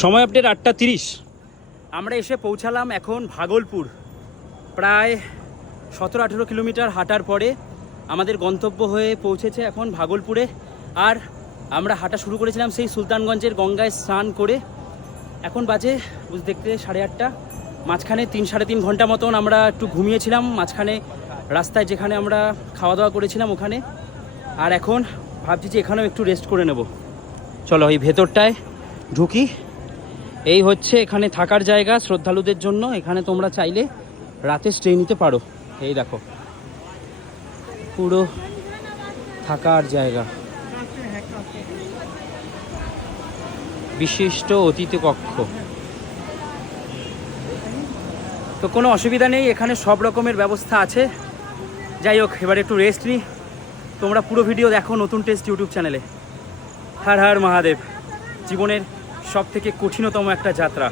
সময় আপডেট 8:30। আমরা এসে পৌঁছালাম এখন ভাগলপুর। প্রায় 17-18 কিলোমিটার হাঁটার পরে আমাদের গন্তব্য হয়ে পৌঁছেছে এখন ভাগলপুরে। আর আমরা হাঁটা শুরু করেছিলাম সেই সুলতানগঞ্জের গঙ্গায় স্নান করে। এখন বাজে দেখতে 8:30। মাঝখানে 3-3.5 ঘন্টা মতন আমরা একটু ঘুমিয়েছিলাম মাঝখানে রাস্তায়, যেখানে আমরা খাওয়া দাওয়া করেছিলাম ওখানে। আর এখন ভাবছি যে এখানেও একটু রেস্ট করে নেব। চলো এই ভেতরটায় ঢুকি। এই হচ্ছে এখানে থাকার জায়গা শ্রদ্ধালুদের জন্য। এখানে তোমরা চাইলে রাতে স্টে নিতে পারো। এই দেখো পুরো থাকার জায়গা, বিশিষ্ট অতিথি কক্ষ। তো কোনো অসুবিধা নেই, এখানে সব রকমের ব্যবস্থা আছে। যাই হোক, এবার একটু রেস্ট নিই। তোমরা পুরো ভিডিও দেখো নতুন টেস্ট ইউটিউব চ্যানেলে। হর হর মহাদেব। জীবনের সব থেকে কঠিনতম একটা যাত্রা।